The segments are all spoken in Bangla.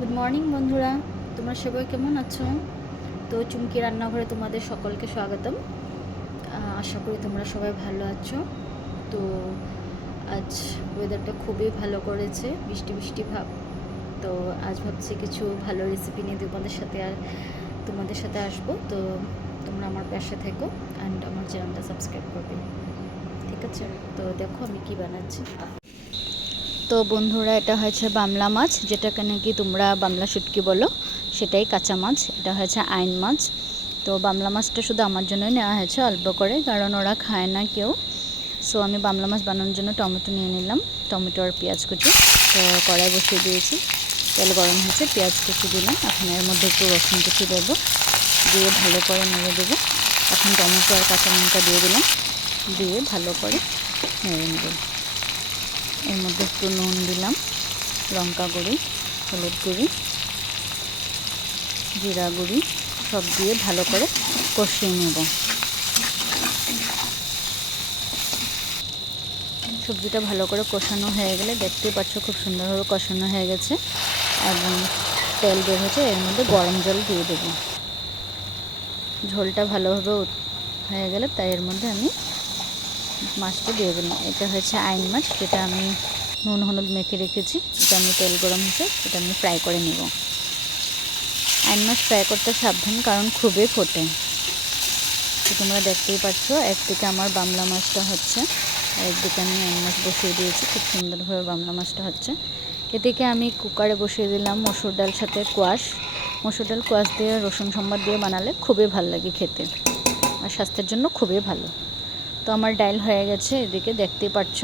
গুড মর্নিং বন্ধুরা, তোমরা সবাই কেমন আছো? তো চুমকি রান্নাঘরে তোমাদের সকলকে স্বাগতম। আশা করি তোমরা সবাই ভালো আছো। তো আজ ওয়েদারটা খুবই ভালো করেছে, বৃষ্টি বৃষ্টি ভাব। তো আজ ভাবছি কিছু ভালো রেসিপি নিয়ে তোমাদের সাথে আসবো। তো তোমরা আমার পাশে থেকো অ্যান্ড আমার চ্যানেলটা সাবস্ক্রাইব করবে, ঠিক আছে? তো দেখো আমি কি বানাচ্ছি। তো বন্ধুরা, এটা হয়েছে বামলা মাছ, যেটাকে নাকি তোমরা বামলা শুটকি বলো, সেটাই কাঁচা মাছ। এটা হয়েছে আইন মাছ। তো বামলা মাছটা শুধু আমার জন্যই নেওয়া হয়েছে অল্প করে, কারণ ওরা খায় না কেউ। সো আমি বামলা মাছ বানানোর জন্য টমেটো নিয়ে নিলাম, টমেটো আর পেঁয়াজ কুচি। তো কড়াই বসিয়ে দিয়েছি, তেল গরম হয়েছে, পেঁয়াজ কুচি দিলাম। এখন এর মধ্যে একটু রসুন কুচি দেবো, দিয়ে ভালো করে নেড়ে দেবো। এখন টমেটো আর কাঁচা লঙ্কা দিয়ে দিলাম, দিয়ে ভালো করে নেড়ে নেব। এর মধ্যে একটু নুন দিলাম, লঙ্কা গুঁড়ি, হলুদ গুঁড়ি, জিরা গুঁড়ি সব দিয়ে ভালো করে কষিয়ে নেব। সবজিটা ভালো করে কষানো হয়ে গেলে দেখতেই পাচ্ছ খুব সুন্দরভাবে কষানো হয়ে গেছে এবং তেল বের হয়েছে। এর মধ্যে গরম জল দিয়ে দেব। ঝোলটা ভালোভাবে হয়ে গেলে তাই এর মধ্যে আমি মাছটা দিয়ে দিলাম। এটা হচ্ছে আইন মাছ, যেটা আমি নুন হলুদ মেখে রেখেছি। এটা আমি তেল গরম হয়েছে, এটা আমি ফ্রাই করে নেব। আইন মাছ ফ্রাই করতে সাবধান, কারণ খুবই ফোটে। তো তোমরা দেখতেই পাচ্ছ, একদিকে আমার বামলা মাছটা হচ্ছে আর একদিকে আমি আইন মাছ বসিয়ে দিয়েছি। খুব সুন্দরভাবে বামলা মাছটা হচ্ছে। এদিকে আমি কুকারে বসিয়ে দিলাম মসুর ডাল সাথে কোয়াশ। মসুর ডাল কোয়াশ দিয়ে রসুন সম্বার দিয়ে বানালে খুবই ভালো লাগে খেতে, আর স্বাস্থ্যের জন্য খুবই ভালো। তো আমার ডাল হয়ে গেছে, এদিকে দেখতেই পাচ্ছ।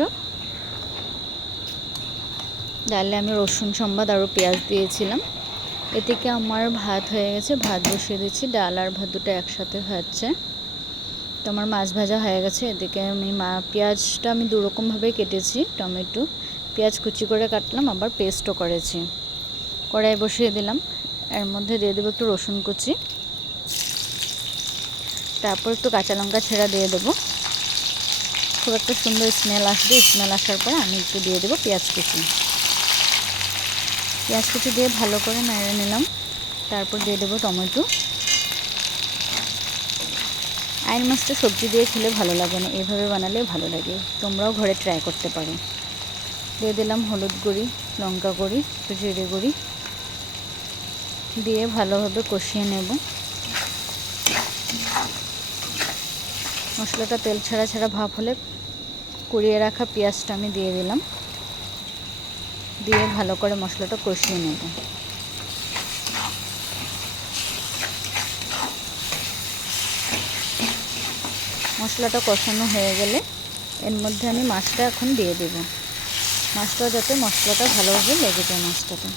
ডালে আমি রসুন সম্বাদ আরও পেঁয়াজ দিয়েছিলাম। এদিকে আমার ভাত হয়ে গেছে, ভাত বসিয়ে দিচ্ছি। ডাল আর ভাত দুটো একসাথে হচ্ছে। তো আমার মাছ ভাজা হয়ে গেছে। এদিকে আমি পেঁয়াজটা আমি দুরকমভাবে কেটেছি। টমেটো পেঁয়াজ কুচি করে কাটলাম, আবার পেস্টও করেছি। কড়াই বসিয়ে দিলাম, এর মধ্যে দিয়ে দেবো একটু রসুন কুচি, তারপর একটু কাঁচা লঙ্কা ছেঁড়া দিয়ে দেবো। খুব একটা সুন্দর স্মেল আসবে। স্মেল আসার পরে আমি একটু দিয়ে দেবো পেঁয়াজ কুচি। পেঁয়াজ কুচি দিয়ে ভালো করে নেড়ে নিলাম। তারপর দিয়ে দেবো টমেটো। আইন মাছটা সবজি দিয়ে খেলে ভালো লাগে না, এইভাবে বানালে ভালো লাগে। তোমরাও ঘরে ট্রাই করতে পারো। দিয়ে দিলাম হলুদ গুঁড়ি, লঙ্কা গুঁড়ি, একটু জিরে গুঁড়ি দিয়ে ভালোভাবে কষিয়ে নেব। মশলাটা তেল ছাড়া ছাড়া ভাব হলে কুড়িয়ে রাখা পেঁয়াজটা আমি দিয়ে দিলাম, দিয়ে ভালো করে মশলাটা কষিয়ে নেব। মশলাটা কষানো হয়ে গেলে এর মধ্যে আমি মাছটা এখন দিয়ে দেব। মাছটা যাতে মশলাটা ভালোভাবে লেগে যায় মাছটাতে।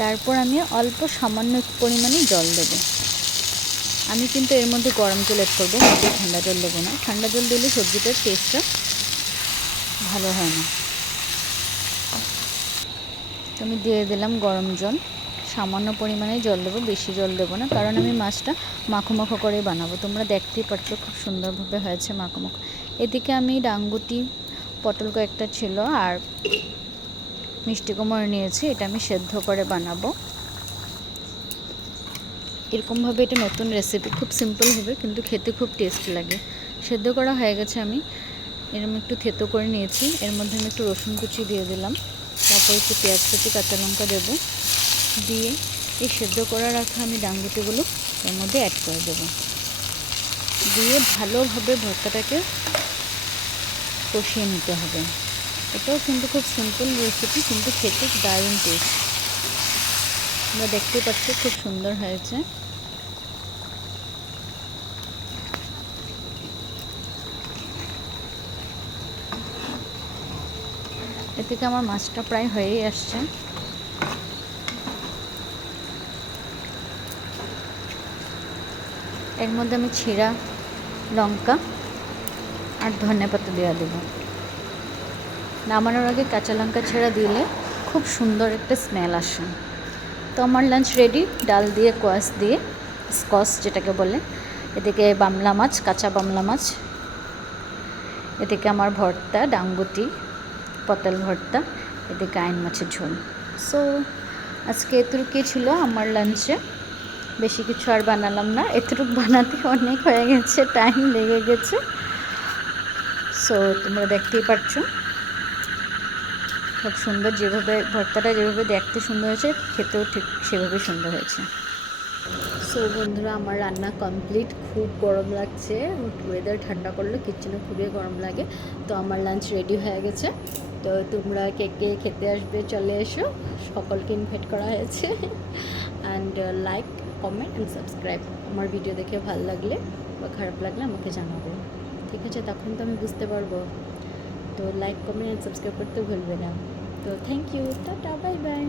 তারপর আমি অল্প সামান্য পরিমাণে জল দেব। আমি কিন্তু এর মধ্যে গরম জল অ্যাড করবো, মোটেই ঠান্ডা জল দেবো না। ঠান্ডা জল দিলে সবজিটার টেস্টটা ভালো হয় না। তো আমি দিয়ে দিলাম গরম জল, সামান্য পরিমাণে জল দেবো, বেশি জল দেবো না, কারণ আমি মাছটা মাখো মাখো করে বানাবো। তোমরা দেখতেই পাচ্ছ খুব সুন্দরভাবে হয়েছে মাখো মাখো। এদিকে আমি ডাংগুটি, পটল কয়েকটা ছিল আর মিষ্টি কুমড়ো নিয়েছি, এটা আমি সেদ্ধ করে বানাবো। এরকমভাবে এটা নতুন রেসিপি, খুব সিম্পল হবে কিন্তু খেতে খুব টেস্ট লাগে। সেদ্ধ করা হয়ে গেছে, আমি এরকম একটু থেতো করে নিয়েছি। এর মধ্যে আমি একটু রসুন কুচি দিয়ে দিলাম, তারপর একটু পেঁয়াজ কুচি, কাঁচা লঙ্কা দেবো, দিয়ে এই সেদ্ধ করা রাখা আমি ডাংগুটিগুলো এর মধ্যে অ্যাড করে দেবো, দিয়ে ভালোভাবে ভর্তাটাকে কষিয়ে নিতে হবে। এটাও কিন্তু খুব সিম্পল রেসিপি, কিন্তু খেতে দারুণ টেস্ট। তোমরা দেখতে পাচ্ছ খুব সুন্দর হয়েছে। এ থেকে আমার মাছটা প্রায় হয়েই আসছে। এর মধ্যে আমি ছিঁড়া লঙ্কা আর ধনেপাতা দেওয়া দেবো। নামানোর আগে কাঁচা লঙ্কা ছেঁড়া দিলে খুব সুন্দর একটা স্মেল আসে। তো আমার লাঞ্চ রেডি, ডাল দিয়ে কোয়াশ দিয়ে, স্কচ যেটাকে বলে। এদিকে বামলা মাছ, কাঁচা বামলা মাছ। এদিকে আমার ভর্তা, ডাংগুটি, পটল ভর্তা। এদিকে আইন মাছের ঝোল। সো আজকে এতটুকুই ছিল আমার লাঞ্চে, বেশি কিছু আর বানালাম না, এতটুকু বানাতে অনেক হয়ে গেছে, টাইম লেগে গেছে। সো তোমরা দেখতেই পাচ্ছ খুব সুন্দর, যেভাবে ভর্তাটা যেভাবে দেখতে সুন্দর হয়েছে, খেতেও ঠিক সেভাবে সুন্দর হয়েছে। সো বন্ধুরা, আমার রান্না কমপ্লিট। খুব গরম লাগছে, ওয়েদার ঠান্ডা করলে কিচেনে খুবই গরম লাগে। তো আমার লাঞ্চ রেডি হয়ে গেছে। তো তোমরা কে কে খেতে আসবে চলে এসো, সকলকে ইনভাইট করা হয়েছে। And like, comment and subscribe. আমার ভিডিও দেখে ভালো লাগলে বা খারাপ লাগলে আমাকে জানাবে, ঠিক আছে? তখন তো আমি বুঝতে পারবো। তো লাইক, কমেন্ট অ্যান্ড সাবস্ক্রাইব করতে ভুলবে না। তো thank you, tata, bye by.